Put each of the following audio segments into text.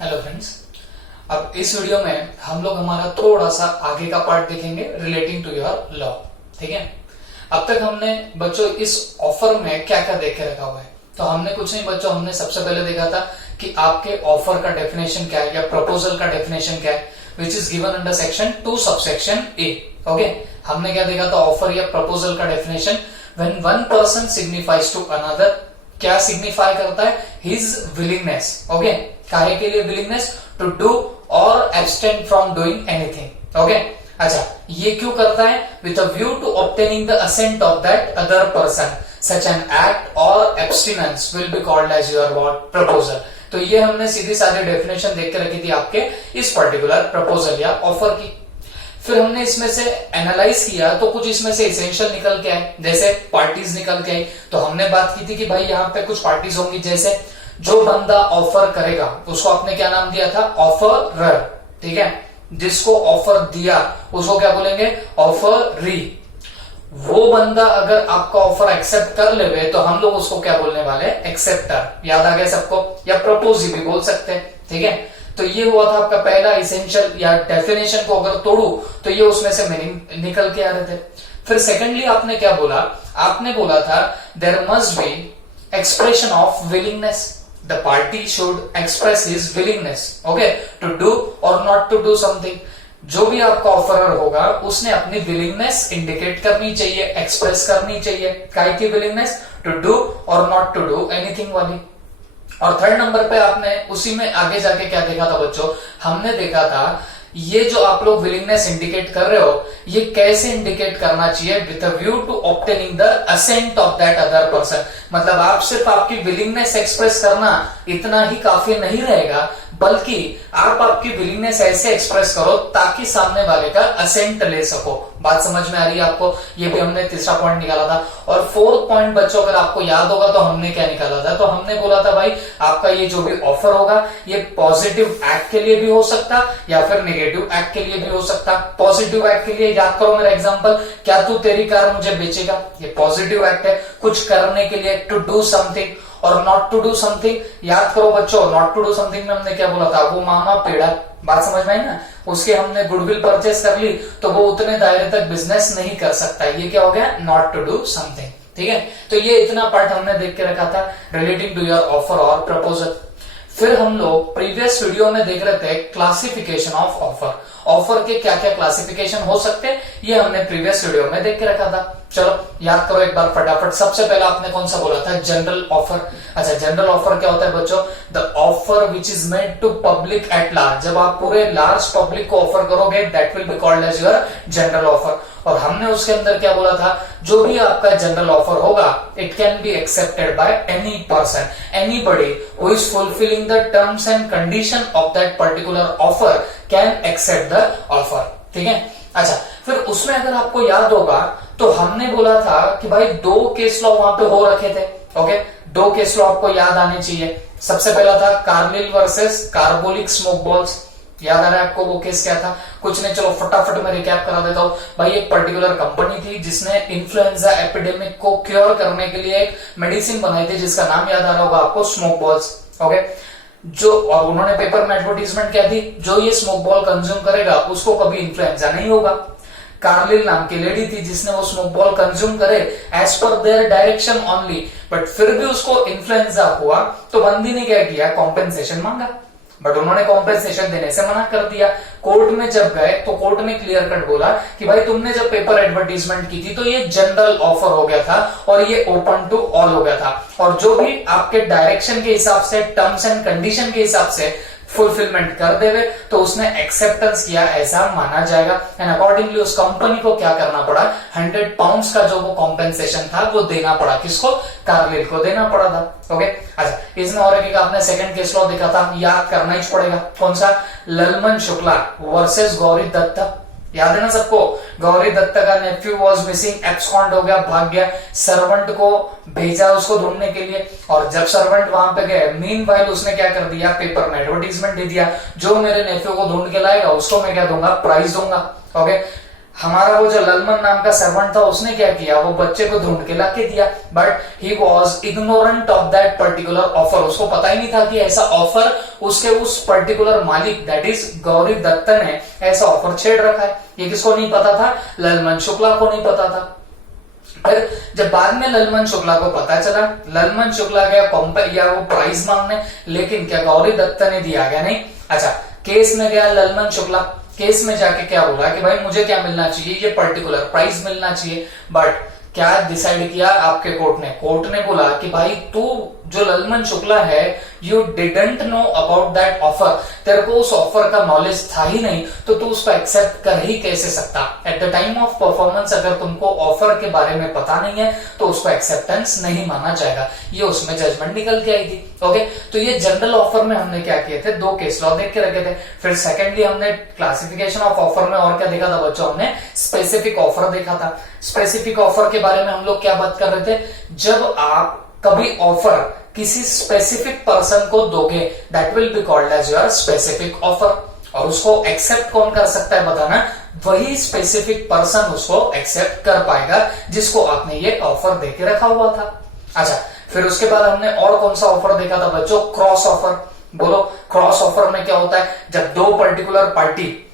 Hello friends. अब इस video में हम लोग हमारा थोड़ा सा आगे का पार्ट देखेंगे रिलेटिंग टू योर लॉ। ठीक है, अब तक हमने बच्चों इस ऑफर में क्या क्या देख के रखा हुआ है। तो हमने कुछ नहीं बच्चों, हमने सबसे पहले देखा था कि आपके ऑफर का डेफिनेशन क्या है या प्रपोजल का डेफिनेशन क्या है, which is given under section 2 subsection a. Okay, हमने क्या देखा था ऑफर या प्रपोजल का definition, when one person signifies to another, क्या सिग्निफाई करता है, हिज विलिंगनेस। ओके, काहे के लिए विलिंगनेस, टू डू और abstain from doing anything. Okay, अच्छा ये क्यों करता है, with a view to obtaining the assent of that other person, such an act और abstinence will be called as your proposal. तो ये हमने सीधी साधी डेफिनेशन देख के रखी थी आपके इस पर्टिकुलर प्रपोजल या ऑफर की। फिर हमने इसमें से एनालाइज किया तो कुछ इसमें से इसेंशियल निकल के आए, जैसे पार्टीज निकल के आई। तो हमने बात की थी कि भाई यहाँ पे कुछ पार्टीज होंगी, जैसे जो बंदा ऑफर करेगा उसको आपने क्या नाम दिया था, ऑफरर। ठीक है, जिसको ऑफर दिया उसको क्या बोलेंगे, ऑफरी। वो बंदा अगर आपका ऑफर एक्सेप्ट कर लेवे तो हम लोग उसको क्या बोलने वाले, एक्सेप्टर। याद आ गया सबको, या प्रपोज भी बोल सकते हैं। ठीक है, तो ये हुआ था आपका पहला इसेंशियल या डेफिनेशन को अगर तोड़ू तो ये उसमें से मीनिंग निकल के आ रहे थे। फिर सेकेंडली आपने क्या बोला, आपने बोला था there must be expression of willingness, the party should express his willingness, okay, to do और नॉट टू डू समथिंग। जो भी आपका ऑफरर होगा उसने अपनी विलिंगनेस इंडिकेट करनी चाहिए, एक्सप्रेस करनी चाहिए। काय की विलिंगनेस, टू डू और नॉट टू डू एनीथिंग वाली। और थर्ड नंबर पे आपने उसी में आगे जाके क्या देखा था बच्चों, हमने देखा था ये जो आप लोग विलिंगनेस इंडिकेट कर रहे हो ये कैसे इंडिकेट करना चाहिए, with a view to obtaining the assent of that other person. मतलब आप सिर्फ आपकी विलिंगनेस एक्सप्रेस करना इतना ही काफी नहीं रहेगा, बल्कि आप आपकी विलिंगनेस ऐसे एक्सप्रेस करो ताकि सामने वाले का असेंट ले सको। बात समझ में आ रही है आपको, ये भी हमने तीसरा पॉइंट निकाला था। और फोर्थ पॉइंट बच्चों अगर आपको याद होगा तो हमने क्या निकाला था, तो हमने बोला था भाई आपका ये जो भी ऑफर होगा ये पॉजिटिव एक्ट के लिए भी हो सकता या फिर नेगेटिव एक्ट के लिए भी हो सकता। पॉजिटिव एक्ट के लिए याद करो मेरा एग्जांपल, क्या तू तेरी कार मुझे बेचेगा, ये पॉजिटिव एक्ट है, कुछ करने के लिए, टू डू समथिंग। और नॉट टू डू समथिंग, याद करो बच्चों, नॉट टू डू समथिंग में हमने क्या बोला था, वो मामा पेड़ा। बात समझ में आई ना, उसके हमने गुडविल परचेस कर ली तो वो उतने दायरे तक बिजनेस नहीं कर सकता, ये क्या हो गया, नॉट टू डू समथिंग। ठीक है, तो ये इतना पार्ट हमने देख के रखा था रिलेटिंग टू योर ऑफर और प्रपोजल। फिर हम लोग प्रीवियस वीडियो में देख रहे थे क्लासिफिकेशन ऑफ ऑफर, ऑफर के क्या क्या क्लासिफिकेशन हो सकते हैं, ये हमने प्रीवियस वीडियो में देख के रखा था। चलो याद करो एक बार फटाफट। सबसे पहले आपने कौन सा बोला था, जनरल ऑफर। अच्छा, जनरल ऑफर क्या होता है बच्चों, the offer which is made to public at large. जब आप पूरे लार्ज पब्लिक को ऑफर करोगे that will be called as your general offer. और हमने उसके अंदर क्या बोला था, जो भी आपका जनरल ऑफर होगा it can be accepted by any person, anybody who is fulfilling the terms and condition of that particular offer can accept the offer. ठीक है, अच्छा फिर उसमें अगर आपको याद होगा तो हमने बोला था कि भाई 2 केस लॉ वहां पे हो रखे थे। ओके, 2 केस लॉ आपको याद आने चाहिए। सबसे पहला था Carlill versus carbolic smoke balls. याद आ रहा है आपको वो केस क्या था, कुछ नहीं, चलो फटाफट मैं रिकैप करा देता हूं। भाई एक पर्टिकुलर कंपनी थी जिसने इन्फ्लुएंजा एपिडेमिक को क्योर करने के लिए एक मेडिसिन बनाई थी जिसका नाम याद आ रहा होगा आपको, स्मोक बॉल्स। ओके, जो और उन्होंने पेपर में एडवर्टीजमेंट क्या थी, जो ये स्मोक बॉल कंज्यूम करेगा उसको कभी इन्फ्लुएंजा नहीं होगा। कार्लिल नाम की लेडी थी जिसने वो स्मोक बॉल कंज्यूम करे as per their direction only, but फिर भी उसको इन्फ्लुएंजा हुआ तो बंदी ने क्या किया, कॉम्पेंसेशन मांगा, बट उन्होंने कॉम्पेंसेशन देने से मना कर दिया। कोर्ट में जब गए तो कोर्ट ने क्लियर कट बोला कि भाई तुमने जब पेपर एडवर्टीजमेंट की थी तो ये जनरल ऑफर हो गया था और ये ओपन टू ऑल हो गया था, और जो भी आपके डायरेक्शन के हिसाब से, टर्म्स एंड कंडीशन के हिसाब से फुलफिलमेंट कर देवे तो उसने एक्सेप्टेंस किया, ऐसा माना जाएगा। एंड अकॉर्डिंगली उस कंपनी को क्या करना पड़ा, 100 पाउंड्स का जो वो कॉम्पेंसेशन था वो देना पड़ा, किसको, कार्लिल को देना पड़ा था। ओके, अच्छा इसमें और एक आपने सेकंड केस लॉ देखा था, याद करना ही पड़ेगा, कौन सा, ललमन शुक्ला वर्सेस गौरी दत्ता। याद है ना सबको, गौरी दत्ता का नेफ्यू वॉज मिसिंग, एब्सकॉन्ड हो गया, भाग गया, सर्वेंट को भेजा उसको ढूंढने के लिए, और जब सर्वेंट वहां पे गए मीनवाइल उसने क्या कर दिया, पेपर में एडवर्टीजमेंट दे दिया, जो मेरे नेफ्यू को ढूंढ के लाएगा उसको मैं क्या दूंगा, प्राइज दूंगा। ओके, हमारा वो जो ललमन नाम का सर्वेंट था उसने क्या किया, वो बच्चे को ढूंढ के लाके दिया, but he was ignorant of that particular offer. उसको पता ही नहीं था कि ऐसा ऑफर उसके उस पर्टिकुलर मालिक दैट इज गौरी दत्त ने ऐसा ऑफर छेड़ रखा है। ये किसको नहीं पता था, ललमन शुक्ला को नहीं पता था। फिर जब बाद में ललमन शुक्ला को पता चला, ललमन शुक्ला गया कंपेयर या वो प्राइस मांगने, लेकिन क्या गौरी दत्त ने दिया गया, नहीं। अच्छा, केस में गया ललमन शुक्ला, केस में जाके क्या बोला कि भाई मुझे क्या मिलना चाहिए, ये पर्टिकुलर प्राइस मिलना चाहिए। बट क्या डिसाइड किया आपके कोर्ट ने बोला कि भाई तू जो ललमन शुक्ला है, you didn't know about that offer, तेरे को उस ऑफर का नॉलेज था ही नहीं, तो तू उसको एक्सेप्ट कर ही कैसे सकता। At the time of performance अगर तुमको ऑफर के बारे में पता नहीं है तो उसको एक्सेप्टेंस नहीं माना जाएगा। ये उसमें जजमेंट निकल के आई थी। ओके, तो ये जनरल ऑफर में हमने क्या किए थे, 2 केस लॉ देख के रखे थे। फिर सेकेंडली हमने क्लासिफिकेशन ऑफ ऑफर में और क्या देखा था बच्चों, हमने स्पेसिफिक ऑफर देखा था। स्पेसिफिक ऑफर के बारे में हम लोग क्या बात कर रहे थे, जब आप कभी ऑफर किसी स्पेसिफिक पर्सन को दोगे that will be called as your specific offer, और उसको एक्सेप्ट कौन कर सकता है बताना, वही स्पेसिफिक पर्सन उसको एक्सेप्ट कर पाएगा जिसको आपने ये ऑफर देके रखा हुआ था। अच्छा, फिर उसके बाद हमने और कौन सा ऑफर देखा था बच्चों, क्रॉस ऑफर। बोलो, क्रॉस ऑफर में क्या होता है, जब 2 पर्टिकुलर पार्टी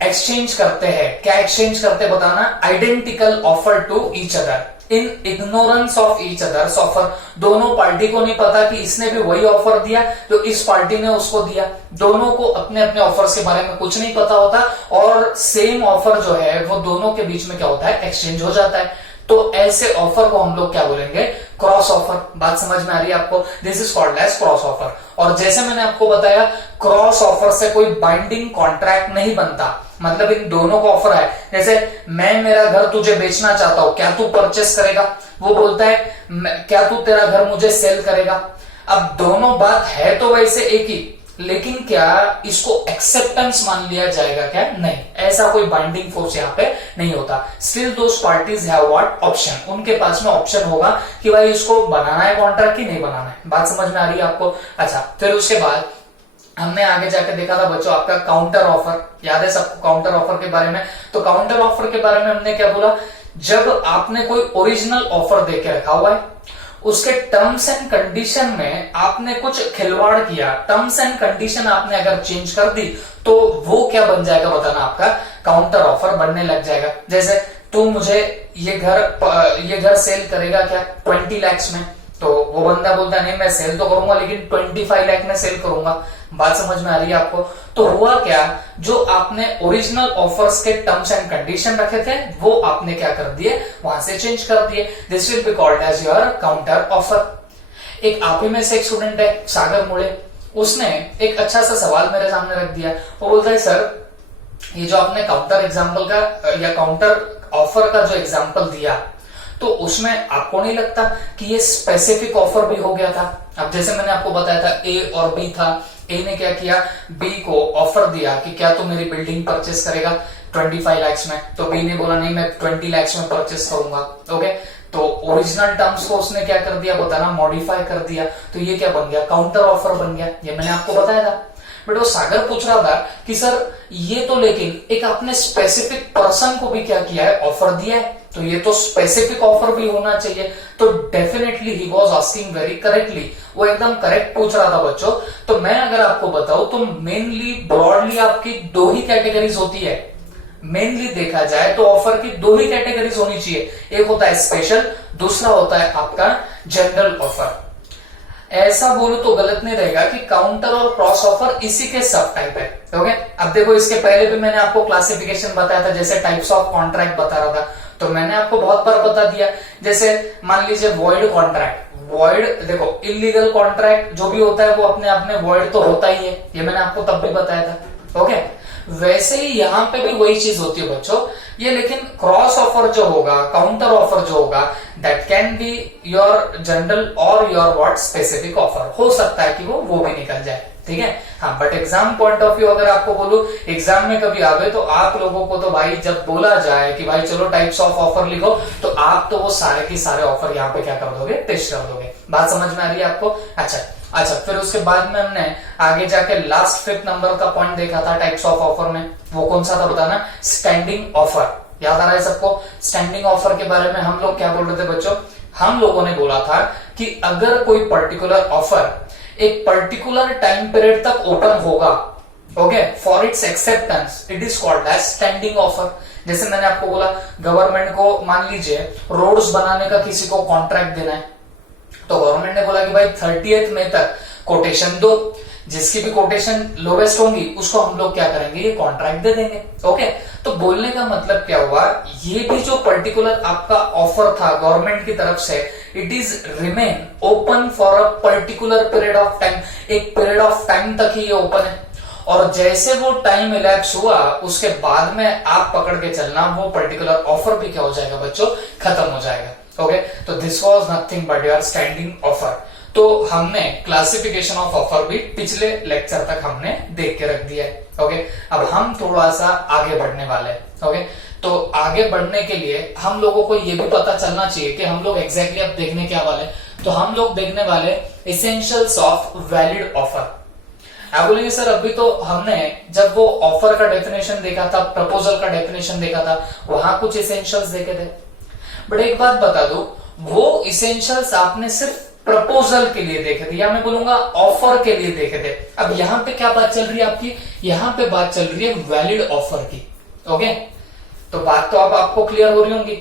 एक्सचेंज करते हैं, क्या एक्सचेंज करते बताना, identical offer to each other in ignorance of each others offer. दोनों पार्टी को नहीं पता कि इसने भी वही ऑफर दिया जो इस पार्टी ने उसको दिया, दोनों को अपने अपने ऑफर्स के बारे में कुछ नहीं पता होता, और सेम ऑफर जो है वो दोनों के बीच में क्या होता है, एक्सचेंज हो जाता है। तो ऐसे ऑफर को हम लोग क्या बोलेंगे, क्रॉस ऑफर। बात समझ में आ रही है आपको, this is called as cross offer. और जैसे मैंने आपको बताया, क्रॉस ऑफर से कोई बाइंडिंग कॉन्ट्रैक्ट नहीं बनता, मतलब इन दोनों को ऑफर है। जैसे मैं मेरा घर तुझे बेचना चाहता हूं, क्या तू परचेस करेगा, वो बोलता है क्या तू तेरा घर मुझे सेल करेगा। अब दोनों बात है तो वैसे एक ही, लेकिन क्या इसको एक्सेप्टेंस मान लिया जाएगा क्या, नहीं, ऐसा कोई बाइंडिंग फोर्स यहाँ पे नहीं होता। Still those parties have what option, उनके पास में ऑप्शन होगा कि भाई इसको बनाना है कॉन्ट्रैक्ट की नहीं बनाना है। बात समझ में आ रही है आपको। अच्छा, फिर उसके बाद हमने आगे जाके देखा था बच्चों आपका काउंटर ऑफर, याद है सबको काउंटर ऑफर के बारे में। तो काउंटर ऑफर के बारे में हमने क्या बोला, जब आपने कोई ओरिजिनल ऑफर देके रखा हुआ है, उसके टर्म्स एंड कंडीशन में आपने कुछ खिलवाड़ किया, टर्म्स एंड कंडीशन आपने अगर चेंज कर दी तो वो क्या बन जाएगा बताना, आपका काउंटर ऑफर बनने लग जाएगा। जैसे तू मुझे ये घर सेल करेगा क्या 20 लाख में, तो वो बंदा बोलता नहीं मैं सेल तो करूंगा लेकिन 25 लाख में सेल करूंगा। बात समझ में आ रही है आपको। तो हुआ क्या, जो आपने ओरिजिनल ऑफर्स के टर्म्स एंड कंडीशन रखे थे वो आपने क्या कर दिए, वहां से चेंज कर दिए। This will be called as your counter offer. एक आप ही में से एक स्टूडेंट है सागर मुड़े, उसने एक अच्छा सा सवाल मेरे सामने रख दिया। वो बोलता है सर ये जो आपने काउंटर एग्जाम्पल का या काउंटर ऑफर का जो एग्जाम्पल दिया, तो उसमें आपको नहीं लगता कि ये स्पेसिफिक ऑफर भी हो गया था। अब जैसे मैंने आपको बताया था ए और बी था, ए ने क्या किया, बी को ऑफर दिया कि क्या तू मेरी बिल्डिंग परचेस करेगा 25 लाख में, तो बी ने बोला नहीं मैं 20 लाख में परचेस करूंगा। ओके, तो ओरिजिनल टर्म्स को उसने क्या कर दिया बताना, मॉडिफाई कर दिया, तो ये क्या बन गया, काउंटर ऑफर बन गया। ये मैंने आपको बताया था। बट वो सागर पूछ रहा था कि सर ये तो लेकिन एक आपने स्पेसिफिक पर्सन को भी क्या किया है, ऑफर दिया है, तो ये तो स्पेसिफिक ऑफर भी होना चाहिए। तो definitely he was asking very correctly, वो एकदम करेक्ट पूछ रहा था बच्चों। तो मैं अगर आपको बताऊं तो मेनली ब्रॉडली आपकी 2 ही कैटेगरीज होती है। मेनली देखा जाए तो ऑफर की 2 ही कैटेगरीज होनी चाहिए, एक होता है स्पेशल, दूसरा होता है आपका जनरल ऑफर। ऐसा बोलूं तो गलत नहीं रहेगा कि काउंटर और क्रॉस ऑफर इसी के सब टाइप है। ओके, अब देखो इसके पहले भी मैंने आपको क्लासिफिकेशन बताया था, जैसे टाइप्स ऑफ कॉन्ट्रैक्ट बता रहा था, तो मैंने आपको बहुत बार बता दिया। जैसे मान लीजिए वॉइड कॉन्ट्रैक्ट, वॉइड देखो इलीगल कॉन्ट्रैक्ट जो भी होता है वो अपने आप में वॉइड तो होता ही है, ये मैंने आपको तब भी बताया था। ओके, वैसे ही यहां पे भी वही चीज होती है बच्चों ये, लेकिन क्रॉस ऑफर जो होगा, काउंटर ऑफर जो होगा, that can be your general और योर व्हाट स्पेसिफिक ऑफर। हो सकता है कि वो भी निकल जाए, ठीक है। हाँ, but exam point of view अगर आपको बोलूं, एग्जाम में कभी आवे तो आप लोगों को तो भाई जब बोला जाए कि भाई चलो टाइप्स ऑफ ऑफर लिखो, तो आप तो वो सारे के सारे ऑफर यहाँ पे क्या कर दोगे, टेस्ट कर दोगे। बात समझ में आ रही है आपको। अच्छा, अच्छा, फिर उसके बाद में हमने आगे जाके लास्ट 5th नंबर का पॉइंट देखा था टाइप्स ऑफ ऑफर में, वो कौन सा था बताना, स्टैंडिंग ऑफर। याद आ रहा है सबको? स्टैंडिंग ऑफर के बारे में हम लोग क्या बोल रहे थे बच्चों? हम लोगों ने बोला था कि अगर कोई पर्टिकुलर ऑफर एक पर्टिकुलर टाइम पीरियड तक ओपन होगा, okay, for its acceptance it is called as standing offer. जैसे मैंने आपको बोला, गवर्नमेंट को मान लीजिए रोड्स बनाने का किसी को कॉन्ट्रैक्ट देना है, तो गवर्नमेंट ने बोला कि भाई 30th मई तक कोटेशन दो, जिसकी भी कोटेशन लोवेस्ट होंगी उसको हम लोग क्या करेंगे, ये कॉन्ट्रैक्ट दे देंगे। ओके, तो बोलने का मतलब क्या हुआ, ये भी जो पर्टिकुलर आपका ऑफर था गवर्नमेंट की तरफ से, it is remain open for a particular period of time, एक पीरियड ऑफ टाइम तक ही ये ओपन है, और जैसे वो टाइम इलैप्स हुआ उसके बाद में आप पकड़ के चलना, वो पर्टिकुलर ऑफर भी क्या हो जाएगा बच्चों, खत्म हो जाएगा। ओके, तो this was nothing but your standing offer. तो हमने क्लासिफिकेशन ऑफ ऑफर भी पिछले लेक्चर तक हमने देख के रख दिया है। ओके, अब हम थोड़ा सा आगे बढ़ने वाले हैं। ओके, तो आगे बढ़ने के लिए हम लोगों को ये भी पता चलना चाहिए कि हम लोग एग्जैक्टली अब देखने क्या वाले, तो हम लोग देखने वाले इसेंशियल्स ऑफ वैलिड ऑफर। आप बोलेंगे सर अभी तो हमने जब वो ऑफर का डेफिनेशन देखा था, प्रपोजल का डेफिनेशन देखा था, वहां कुछ इसेंशियल्स देखे थे, बट एक बात बता दूं, वो इसेंशियल्स आपने सिर्फ प्रपोजल के लिए देखे थे, या मैं बोलूंगा ऑफर के लिए देखे थे। अब यहां पे क्या बात चल रही है आपकी, यहां पे बात चल रही है वैलिड ऑफर की। ओके, तो बात तो अब आपको क्लियर हो रही होंगी,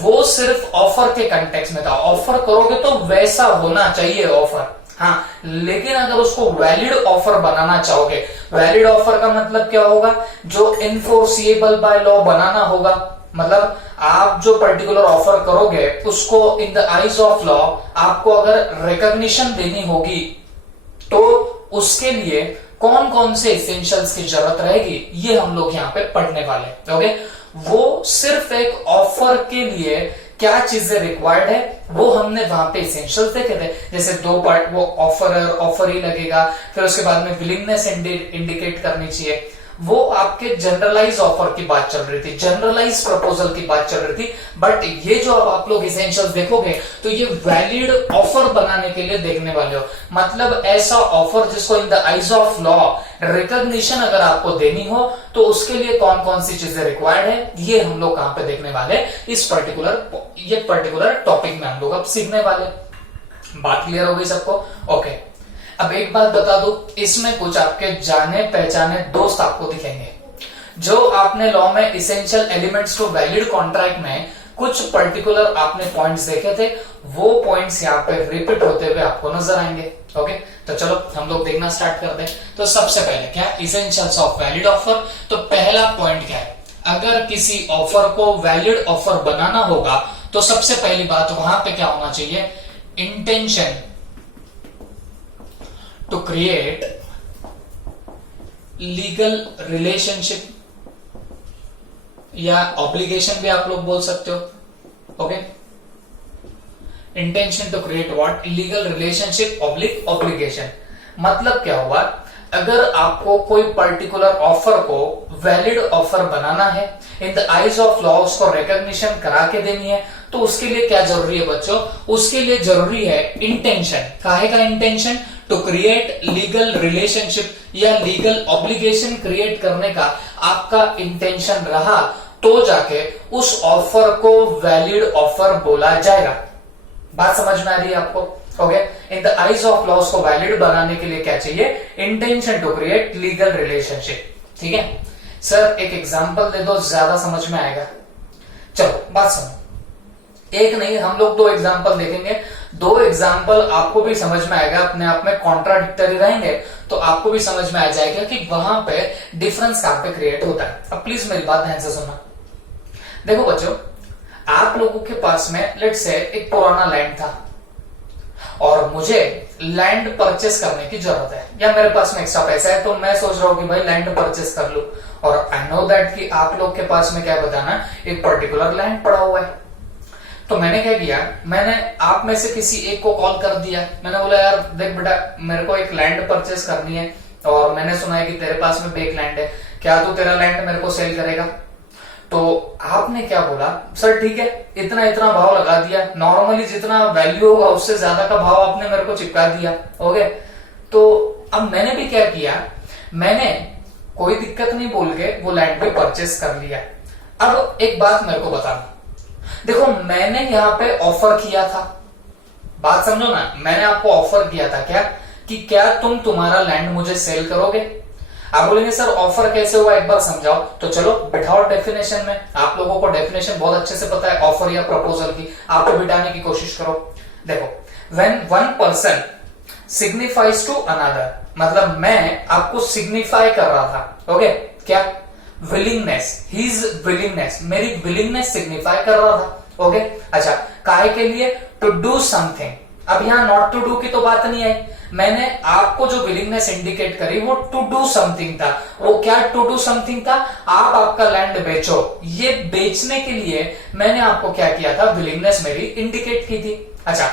वो सिर्फ ऑफर के कंटेक्स्ट में था, ऑफर करोगे तो वैसा होना चाहिए ऑफर, हाँ, लेकिन अगर उसको वैलिड ऑफर बनाना चाहोगे, वैलिड ऑफर का मतलब क्या होगा, जो इनफोर्सिएबल बाय लॉ बनाना होगा, मतलब आप जो पर्टिकुलर ऑफर करोगे उसको in the eyes of law आपको अगर रिकॉग्निशन देनी होगी, तो उसके लिए कौन कौन से इसेंशियल्स की जरूरत रहेगी, ये हम लोग यहाँ पे पढ़ने वाले। ओके, वो सिर्फ एक ऑफर के लिए क्या चीजें रिक्वायर्ड है वो हमने वहां पे इसेंशियल्स देखे थे। जैसे दो पार्ट, वो ऑफर ही लगेगा, फिर उसके बाद में विलिंगनेस इंडिकेट करनी चाहिए, वो आपके जनरलाइज ऑफर की बात चल रही थी, जनरलाइज प्रपोजल की बात चल रही थी। बट ये जो अब आप लोग इसेंशियल्स देखोगे तो ये वैलिड ऑफर बनाने के लिए देखने वाले हो, मतलब ऐसा ऑफर जिसको इन the eyes of law recognition अगर आपको देनी हो तो उसके लिए कौन कौन सी चीजें रिक्वायर्ड है, ये हम लोग कहां पे देखने वाले, इस पर्टिकुलर टॉपिक में हम लोग अब सीखने वाले। बात क्लियर हो गई सबको? ओके, अब एक बात बता दूं, इसमें कुछ आपके जाने पहचाने दोस्त आपको दिखेंगे, जो आपने लॉ में essential elements to valid contract में कुछ पर्टिकुलर आपने पॉइंट्स देखे थे, वो पॉइंट्स यहाँ पे रिपीट होते हुए आपको नजर आएंगे। ओके, तो चलो हम लोग देखना स्टार्ट करते हैं। तो सबसे पहले क्या, इसेंशियल्स ऑफ वैलिड ऑफर। तो पहला पॉइंट क्या है, अगर किसी ऑफर को वैलिड ऑफर बनाना होगा तो सबसे पहली बात वहां पे क्या होना चाहिए, intention to create legal relationship या ऑब्लिगेशन भी आप लोग बोल सकते हो। Okay, intention to create what, legal relationship obligation. मतलब क्या हुआ, अगर आपको कोई पर्टिकुलर ऑफर को वैलिड ऑफर बनाना है, in the eyes of law उसको रिकॉग्निशन करा के देनी है, तो उसके लिए क्या जरूरी है बच्चों, उसके लिए जरूरी है इंटेंशन। काहे का intention, to create legal relationship या लीगल ऑब्लिगेशन क्रिएट करने का आपका इंटेंशन रहा, तो जाके उस ऑफर को वैलिड ऑफर बोला जाएगा। बात समझ में आ रही है आपको? Okay, in the eyes of law को वैलिड बनाने के लिए क्या चाहिए, intention to create legal relationship. ठीक है सर, एक एग्जांपल दे दो, ज्यादा समझ में आएगा। चलो बात सुनो, एक नहीं हम लोग दो एग्जांपल देखेंगे, दो एग्जांपल आपको भी समझ में आएगा, अपने आप में कॉन्ट्राडिक्टरी रहेंगे तो आपको भी समझ में आ जाएगा कि वहां पे डिफरेंस कहां पे क्रिएट होता है। अब प्लीज मेरी बात ध्यान से सुनना। देखो बच्चों, आप लोगों के पास में लेट्स से एक पुराना लैंड था और मुझे लैंड परचेस करने की जरूरत है, या मेरे पास में एक्स्ट्रा पैसा है, तो मैं सोच रहा हूं कि भाई लैंड परचेस कर लूं, और आई नो दैट कि आप लोग के पास में क्या बताना, एक पर्टिकुलर लैंड पड़ा हुआ है। तो मैंने क्या किया, मैंने आप में से किसी एक को कॉल कर दिया, मैंने बोला यार देख बेटा, मेरे को एक लैंड परचेस करनी है और मैंने सुना है कि तेरे पास में भी एक लैंड है, क्या तू तेरा लैंड मेरे को सेल करेगा? तो आपने क्या बोला, सर ठीक है इतना इतना भाव लगा दिया, नॉर्मली जितना वैल्यू होगा उससे ज्यादा का भाव आपने मेरे को चिपका दिया। ओके, तो अब मैंने भी क्या किया, मैंने कोई दिक्कत नहीं बोल के वो लैंड भी परचेस कर लिया। अब एक बात मेरे को बताना, देखो मैंने यहाँ पे ऑफर किया था, बात समझो ना, मैंने आपको ऑफर किया था क्या कि क्या तुम तुम्हारा लैंड मुझे सेल करोगे। आप बोलेंगे सर ऑफर कैसे हुआ एक बार समझाओ, तो चलो बिठाओ डेफिनेशन में, आप लोगों को डेफिनेशन बहुत अच्छे से पता है ऑफर या प्रपोजल की, आप तो बिठाने की कोशिश करो। देखो when one person signifies to another, मतलब मैं आपको सिग्निफाई कर रहा था। ओके, क्या विलिंगनेस, हिज विलिंगनेस, मेरी विलिंगनेस सिग्निफाई कर रहा था। ओके, अच्छा काहे के लिए, टू डू समथिंग। अब यहाँ नॉट टू डू की तो बात नहीं आई, मैंने आपको जो विलिंगनेस इंडिकेट करी वो टू डू समथिंग था। वो क्या टू डू समथिंग था, आप आपका लैंड बेचो, ये बेचने के लिए मैंने आपको क्या किया था, विलिंगनेस मेरी इंडिकेट की थी। अच्छा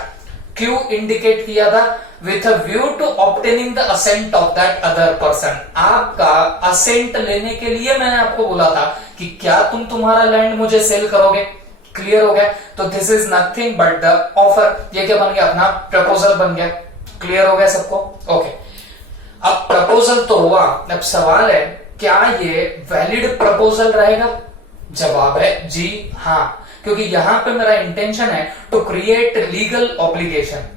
क्यों इंडिकेट किया था, with a view to obtaining the assent of that other person, आपका असेंट लेने के लिए मैंने आपको बोला था कि क्या तुम तुम्हारा लैंड मुझे सेल करोगे। क्लियर हो गया, तो this is nothing but the offer, ये क्या बन गया, अपना प्रपोजल बन गया। क्लियर हो गया सबको। ओके, अब प्रपोजल तो हुआ, अब सवाल है क्या ये वैलिड प्रपोजल रहेगा। जवाब है जी हाँ, क्योंकि यहां पे मेरा इंटेंशन है टू क्रिएट लीगल ऑब्लिगेशन।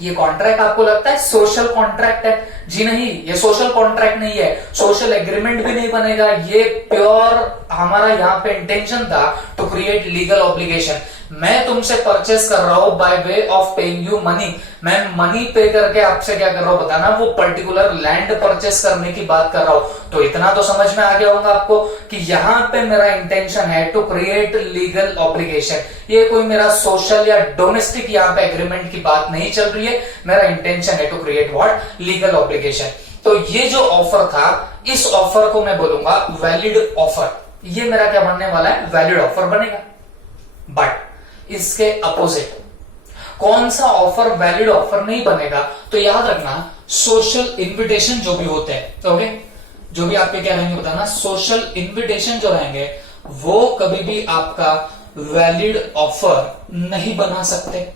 ये कॉन्ट्रैक्ट आपको लगता है सोशल कॉन्ट्रैक्ट है, जी नहीं, ये सोशल कॉन्ट्रैक्ट नहीं है, सोशल एग्रीमेंट भी नहीं बनेगा, ये प्योर हमारा यहाँ पे इंटेंशन था टू क्रिएट लीगल ऑब्लिगेशन। मैं तुमसे परचेस कर रहा हूं by way of paying you money, मैं मनी पे करके आपसे क्या कर रहा हूं बताना, वो पर्टिकुलर लैंड परचेस करने की बात कर रहा हूं। तो इतना तो समझ में आ गया होगा आपको कि यहां पे मेरा इंटेंशन है टू क्रिएट लीगल ऑब्लिगेशन। ये कोई मेरा सोशल या डोमेस्टिक यहाँ पे एग्रीमेंट की बात नहीं चल रही है, मेरा इंटेंशन है to create what, legal obligation. तो ये जो ऑफर था, इस ऑफर को मैं बोलूंगा वैलिड ऑफर, ये मेरा क्या बनने वाला है, वैलिड ऑफर बनेगा। बट इसके अपोजिट कौन सा ऑफर वैलिड ऑफर नहीं बनेगा, तो याद रखना सोशल इन्विटेशन जो भी होते हैं, ओके, जो भी आपके क्या रहेंगे बताना, सोशल इन्विटेशन जो रहेंगे वो कभी भी आपका वैलिड ऑफर नहीं बना सकते।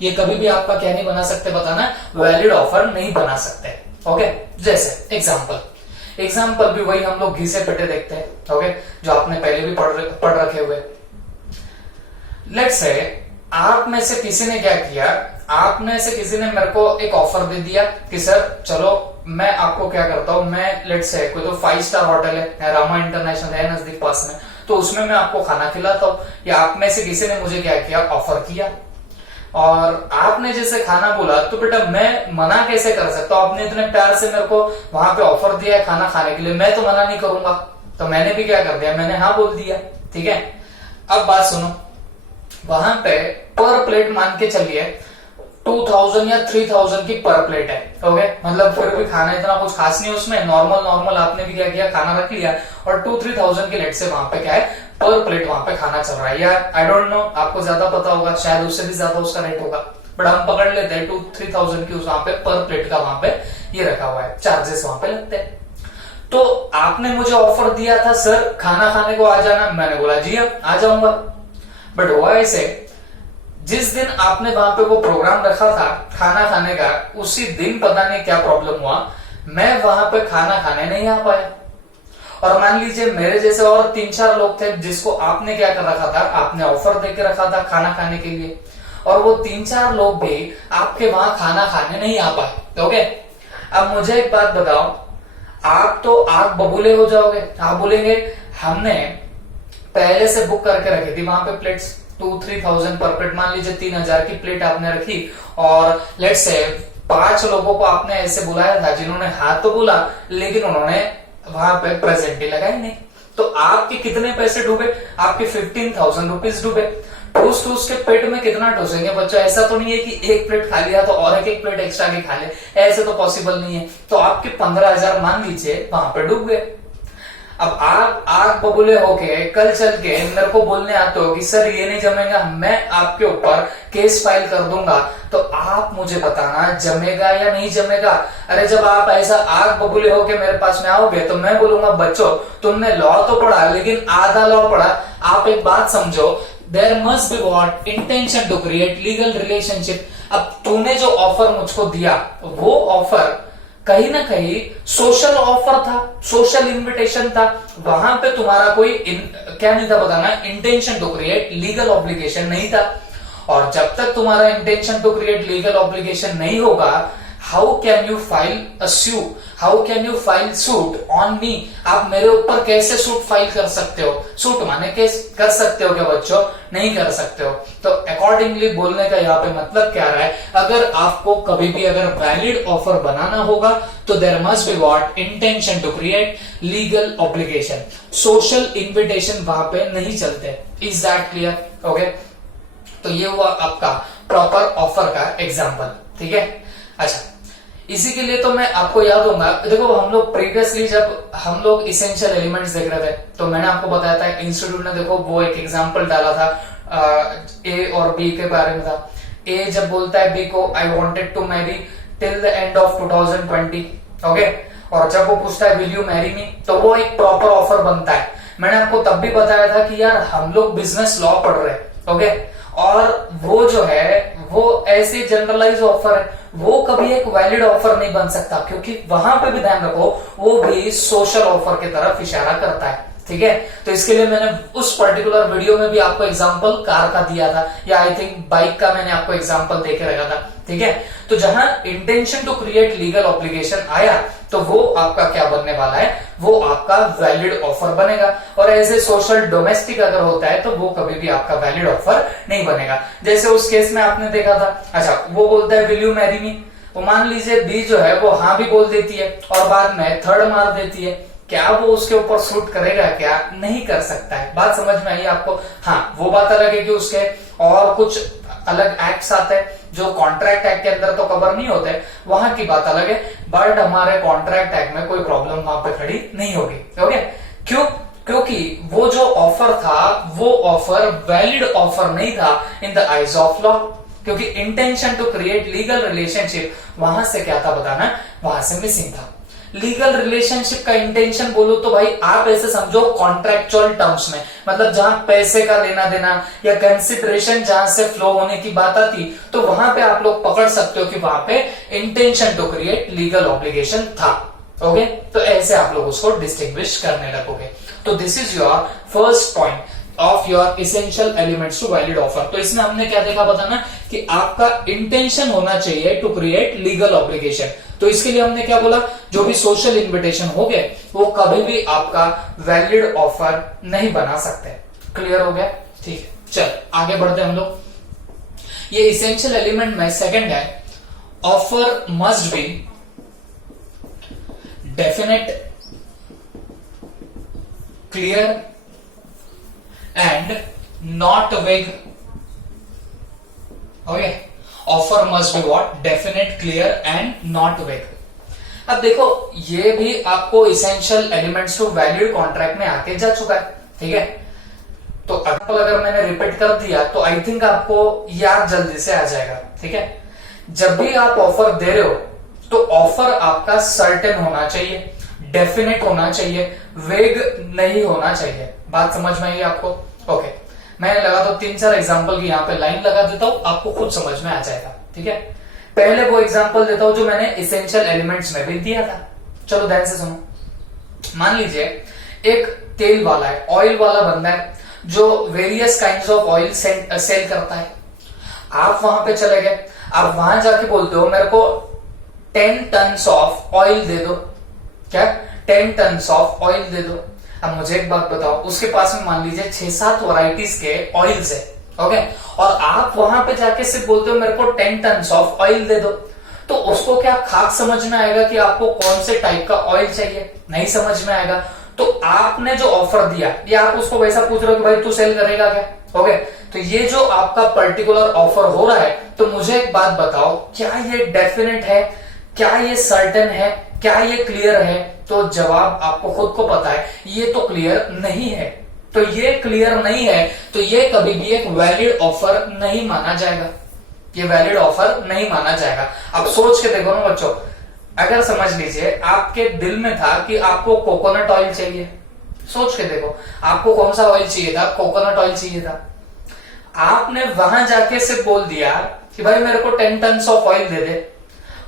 ये कभी भी आपका क्या नहीं बना सकते बताना, वैलिड ऑफर नहीं बना सकते। ओके, जैसे एग्जाम्पल भी वही हम लोग घी से पिटे देखते हैं, ओके, जो आपने पहले भी पढ़ रखे हुए। लेट्स से आप में से किसी ने क्या किया, आप में से किसी ने मेरे को एक ऑफर दे दिया कि सर चलो मैं आपको क्या करता हूं, मैं लेट्स से कोई तो 5 स्टार होटल है, रामा इंटरनेशनल है नजदीक पास में, तो उसमें मैं आपको खाना खिलाता हूं। या आप में से किसी ने मुझे क्या किया, ऑफर किया, और आपने जैसे खाना बोला तो बेटा मैं मना कैसे कर सकता हूं, आपने इतने प्यार से मेरे को वहां पे ऑफर दिया है खाना खाने के लिए, मैं तो मना नहीं करूंगा। तो मैंने भी क्या कर दिया, मैंने हाँ बोल दिया। ठीक है, अब बात सुनो, वहां पे पर प्लेट मान के चलिए 2000 या 3000 की पर प्लेट है। ओके, मतलब फिर भी खाना इतना कुछ खास नहीं है उसमें, नॉर्मल आपने भी क्या किया, खाना रख लिया, और 2-3,000 की लेट से वहां पे क्या है, पर प्लेट वहां पे खाना चल रहा है। यार आई डोंट नो, आपको ज्यादा पता होगा, शायद उससे भी ज्यादा उसका रेट होगा, बट हम पकड़ लेते हैं 2-3,000 की वहां पे पर प्लेट का वहां पे ये रखा हुआ है, चार्जेस वहां पे लगते हैं। तो आपने मुझे ऑफर दिया था सर खाना खाने को आ जाना, मैंने बोला जी आ जाऊंगा। बट हुआ ऐसे, जिस दिन आपने वहां पे वो प्रोग्राम रखा था खाना खाने का, उसी दिन पता नहीं क्या प्रॉब्लम हुआ, मैं वहां पे खाना खाने नहीं आ पाया। और मान लीजिए मेरे जैसे और 3-4 लोग थे जिसको आपने क्या कर रखा था, आपने ऑफर देके रखा था खाना खाने के लिए, और वो 3-4 लोग भी आपके वहां खाना खाने नहीं आ पाए। ओके, अब मुझे एक बात बताओ, आप तो आग बबूले हो जाओगे, आप बोलेंगे हमने पहले से बुक करके रखी थी वहां पे प्लेट्स 2-3,000 पर प्लेट, मान लीजिए 3,000 की प्लेट आपने रखी, और लेट्स से 5 लोगों को आपने ऐसे बुलाया था जिन्होंने हाँ तो बोला लेकिन उन्होंने वहां पे प्रेजेंट ही लगाई नहीं, तो आपके कितने पैसे डूबे, आपके 15,000 रुपीज डूबे। ठूस के पेट में कितना ठूसेंगे बच्चों, ऐसा तो नहीं है कि एक प्लेट खा लिया तो और एक प्लेट एक्स्ट्रा की खा ले, ऐसे तो पॉसिबल नहीं है। तो आपके 15,000 मान लीजिए वहां पे डूब गए। अब आप आग बबूले होके कल चल के मेरे को बोलने आते हो कि सर ये नहीं जमेगा, मैं आपके ऊपर केस फाइल कर दूंगा, तो आप मुझे बताना जमेगा या नहीं जमेगा। अरे जब आप ऐसा आग बबूले होके मेरे पास में आओगे तो मैं बोलूंगा बच्चों तुमने लॉ तो पढ़ा लेकिन आधा लॉ पढ़ा। आप एक बात समझो, there must be what intention to create legal relationship. अब तूने जो ऑफर मुझको दिया वो ऑफर कहीं ना कहीं सोशल ऑफर था, सोशल इन्विटेशन था, वहां पे तुम्हारा कोई क्या नहीं था बताना, intention to create legal obligation नहीं था। और जब तक तुम्हारा intention to create legal obligation नहीं होगा, how can you file a suit, how can you file suit on me. आप मेरे ऊपर कैसे सूट फाइल कर सकते हो? सूट माने केस कर सकते हो क्या बच्चों? नहीं कर सकते हो। तो अकॉर्डिंगली बोलने का यहाँ पे मतलब क्या रहा है, अगर आपको कभी भी अगर वैलिड ऑफर बनाना होगा तो there must be what intention to create legal obligation. Social invitation वहां पे नहीं चलते। Is that clear? ओके, तो ये हुआ आपका प्रॉपर ऑफर का एग्जाम्पल। ठीक है, अच्छा इसी के लिए तो मैं आपको याद दूंगा, देखो हम लोग प्रीवियसली जब हम लोग इसेंशियल एलिमेंट्स देख रहे थे तो मैंने आपको बताया था इंस्टीट्यूट ने देखो वो एक एग्जांपल डाला था, ए और बी के बारे में था। ए जब बोलता है बी को I wanted to marry till the end of 2020, okay, और जब वो पूछता है विल यू मैरी मी, तो वो एक प्रॉपर ऑफर बनता है। मैंने आपको तब भी बताया था कि यार हम लोग बिजनेस लॉ पढ़ रहे हैं, ओके, और वो जो है वो ऐसे जनरलाइज ऑफर है, वो कभी एक वैलिड ऑफर नहीं बन सकता, क्योंकि वहां पे भी ध्यान रखो वो भी सोशल ऑफर की तरफ इशारा करता है। ठीक है, तो इसके लिए मैंने उस पर्टिकुलर वीडियो में भी आपको एग्जांपल कार का दिया था, या आई थिंक बाइक का मैंने आपको एग्जांपल देके रखा था। ठीक है, तो जहां intention to create legal obligation आया तो वो आपका क्या बनने वाला है, वो आपका वैलिड ऑफर बनेगा। और ऐसे सोशल डोमेस्टिक अगर होता है तो वो कभी भी आपका वैलिड ऑफर नहीं बनेगा। जैसे उस केस में आपने देखा था, अच्छा वो बोलता है विल यू मैरी मी, वो मान लीजिए बी जो है वो हाँ भी बोल देती है और बाद में थर्ड मार देती है, क्या वो उसके ऊपर सूट करेगा? क्या नहीं कर सकता है। बात समझ में आई आपको? हाँ, वो बात अलग है कि उसके और कुछ अलग एक्ट्स आते हैं जो कॉन्ट्रैक्ट एक्ट के अंदर तो कवर नहीं होते, वहां की बात अलग है, बट हमारे कॉन्ट्रैक्ट एक्ट में कोई प्रॉब्लम वहां पे खड़ी नहीं होगी। ओके, क्यों? क्योंकि वो जो ऑफर था वो ऑफर वैलिड ऑफर नहीं था in the eyes of law, क्योंकि intention to create legal relationship वहां से क्या था बताना, वहां से मिसिंग था। लीगल रिलेशनशिप का इंटेंशन बोलो तो भाई आप ऐसे समझो कॉन्ट्रेक्चुअल टर्म्स में, मतलब जहां पैसे का लेना देना या कंसिडरेशन जहां से फ्लो होने की बात आती, तो वहां पे आप लोग पकड़ सकते हो कि वहां पे intention to create legal obligation था। ओके, तो ऐसे आप लोग उसको डिस्टिंग्विश करने लगोगे। तो this is your first point of your essential elements to valid offer. तो इसमें हमने क्या देखा बताना कि आपका इंटेंशन होना चाहिए टू क्रिएट लीगल ऑब्लिगेशन। तो इसके लिए हमने क्या बोला, जो भी सोशल इन्विटेशन हो गए वो कभी भी आपका वैलिड ऑफर नहीं बना सकते। क्लियर हो गया? ठीक है, चल आगे बढ़ते हैं हम लोग। ये इसेंशियल एलिमेंट में सेकंड है, offer must be definite, clear and not vague. Okay, offer must be what, definite, clear and not vague. अब देखो ये भी आपको essential elements to valid contract में आके जा चुका है। ठीक है, तो अगर मैंने रिपीट कर दिया तो आई थिंक आपको याद जल्दी से आ जाएगा। ठीक है, जब भी आप ऑफर दे रहे हो तो ऑफर आपका सर्टेन होना चाहिए, डेफिनेट होना चाहिए, वेग नहीं होना चाहिए। बात समझ में आई आपको? ओके, मैंने लगा तो 3-4 एग्जांपल की यहाँ पे लाइन लगा देता हूं, आपको खुद समझ में आ जाएगा। ठीक है, पहले वो एग्जांपल देता हूं जो मैंने इसेंशियल एलिमेंट्स में भी दिया था। चलो ध्यान से सुनो। मान लीजिए एक तेल वाला है, ऑयल वाला बंदा है जो various kinds of oil sale करता है। आप वहां पे चले गए, आप वहां जाके बोलते हो मेरे को 10 टन्स ऑफ ऑयल दे दो। क्या? 10 टन्स ऑफ ऑयल दे दो। अब मुझे एक बात बताओ, उसके पास में मान लीजिए 6-7 वैरायटीज के ऑयल्स है, ओके, और आप वहां पे जाके सिर्फ बोलते हो मेरे को 10 टन्स ऑफ ऑयल दे दो, तो उसको क्या खाक समझ में आएगा कि आपको कौन से टाइप का ऑयल चाहिए? नहीं समझ में आएगा। तो आपने जो ऑफर दिया ये आप उसको वैसा पूछ रहे हो कि भाई तू सेल करेगा क्या? ओके, तो ये जो आपका पर्टिकुलर ऑफर हो रहा है, तो मुझे एक बात बताओ, क्या ये डेफिनेट है, क्या ये सर्टेन है, क्या ये क्लियर है? तो जवाब आपको खुद को पता है, ये तो क्लियर नहीं है। तो ये क्लियर नहीं है तो ये कभी भी एक वैलिड ऑफर नहीं माना जाएगा, ये वैलिड ऑफर नहीं माना जाएगा। अब सोच के देखो ना बच्चों, अगर समझ लीजिए आपके दिल में था कि आपको कोकोनट ऑयल चाहिए, सोच के देखो आपको कौन सा ऑयल चाहिए था, कोकोनट ऑयल चाहिए था। आपने वहां जाके सिर्फ बोल दिया कि भाई मेरे को 10 टन ऑफ ऑयल दे दे।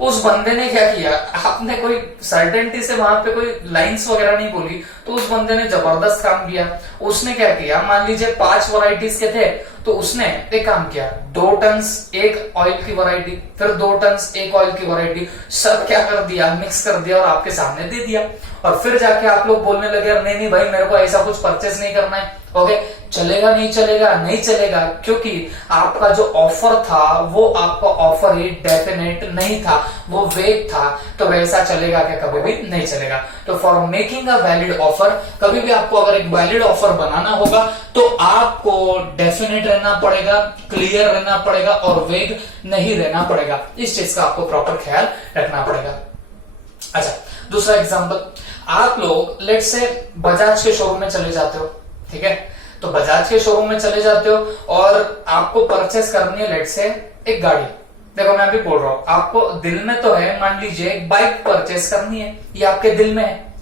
उस बंदे ने क्या किया, आपने कोई सर्टेनिटी से वहां पे कोई लाइंस वगैरह नहीं बोली, तो उस बंदे ने जबरदस्त काम किया। उसने क्या किया, मान लीजिए 5 वैरायटीज के थे, तो उसने एक काम किया, 2 टन एक ऑयल की वैरायटी, फिर 2 टन एक ऑयल की वैरायटी, सब क्या कर दिया, मिक्स कर दिया और आपके सामने दे दिया। और फिर जाके आप लोग बोलने लगे नहीं नहीं भाई मेरे को ऐसा कुछ परचेस नहीं करना है। ओके, चलेगा नहीं चलेगा, नहीं चलेगा, क्योंकि आपका जो ऑफर था वो आपका ऑफर ही डेफिनेट नहीं था, वो वेग था। तो वैसा चलेगा क्या? कभी भी नहीं चलेगा। तो for making a valid offer, कभी भी आपको अगर एक वैलिड ऑफर बनाना होगा तो आपको डेफिनेट रहना पड़ेगा, क्लियर रहना पड़ेगा और वेग नहीं रहना पड़ेगा। इस चीज का आपको प्रॉपर ख्याल रखना पड़ेगा। अच्छा, दूसरा एग्जांपल, आप लोग लेट्स से बजाज के शोरूम में चले जाते हो, ठीक है? तो बजाज के शोरूम में चले जाते हो और आपको परचेस करनी है लेट्स से एक गाड़ी। देखो मैं अभी बोल रहा हूं, आपको दिल में तो है, मान लीजिए एक बाइक परचेस करनी है, ये आपके दिल में है,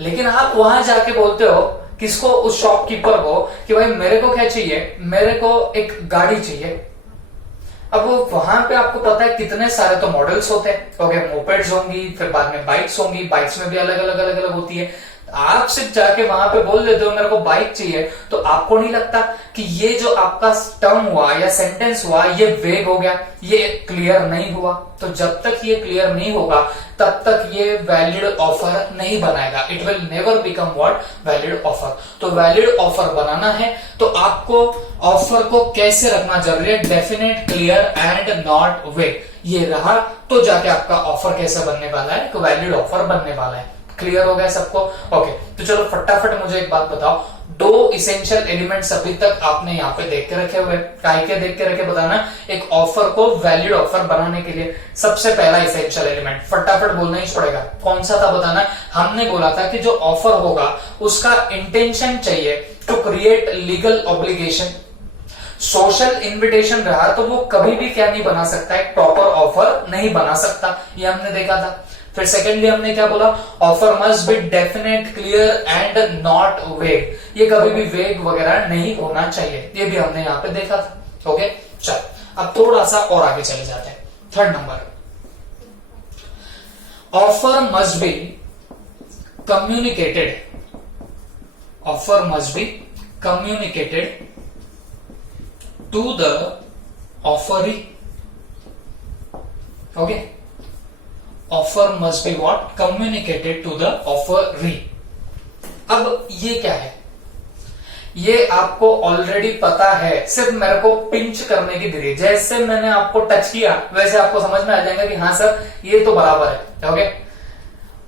लेकिन आप वहां जाके बोलते हो किसको, उस शॉपकीपर को, कि भाई मेरे को क्या चाहिए, मेरे को एक गाड़ी चाहिए। अब वहां पे आपको पता है कितने सारे तो मॉडल्स होते हैं, ओके, मोपेड्स होंगी, फिर बाद में बाइक्स होंगी, बाइक्स में भी अलग अलग होती है। आप सिर्फ जाके वहां पे बोल देते हो मेरे को बाइक चाहिए, तो आपको नहीं लगता कि ये जो आपका टर्म हुआ या सेंटेंस हुआ ये वेग हो गया, ये क्लियर नहीं हुआ? तो जब तक ये क्लियर नहीं होगा तब तक ये वैलिड ऑफर नहीं बनाएगा। It will never become what, valid offer. तो वैलिड ऑफर बनाना है तो आपको ऑफर को कैसे रखना जरूरी है, डेफिनेट, क्लियर एंड नॉट वेग। ये रहा तो जाके आपका ऑफर कैसे बनने वाला है, तो वैलिड ऑफर बनने वाला है। क्लियर हो गया सबको? ओके, तो चलो फटाफट मुझे एक बात बताओ, 2 इसेंशियल एलिमेंट्स अभी तक आपने यहाँ पे देख के रखे हुए, काहे के देख के रखे बताना, एक ऑफर को वैलिड ऑफर बनाने के लिए सबसे पहला इसेंशियल एलिमेंट फटाफट बोलना ही पड़ेगा, कौन सा था बताना। हमने बोला था कि जो ऑफर होगा उसका इंटेंशन चाहिए to create legal obligation. Social invitation रहा तो वो कभी भी क्या नहीं बना सकता, एक प्रॉपर ऑफर नहीं बना सकता, ये हमने देखा था। फिर सेकेंडली हमने क्या बोला, offer must be definite, clear and not वेग, ये कभी भी वेग वगैरह नहीं होना चाहिए, ये भी हमने यहाँ पे देखा था। ओके, चल अब थोड़ा सा और आगे चले जाते हैं। Third number, offer must be communicated, offer must be communicated to the offeree. Okay, offer must be what, communicated to the offeree. अब ये क्या है, ये आपको ऑलरेडी पता है, सिर्फ मेरे को पिंच करने की देरी, जैसे मैंने आपको टच किया वैसे आपको समझ में आ जाएगा कि हाँ सर ये तो बराबर है। Okay,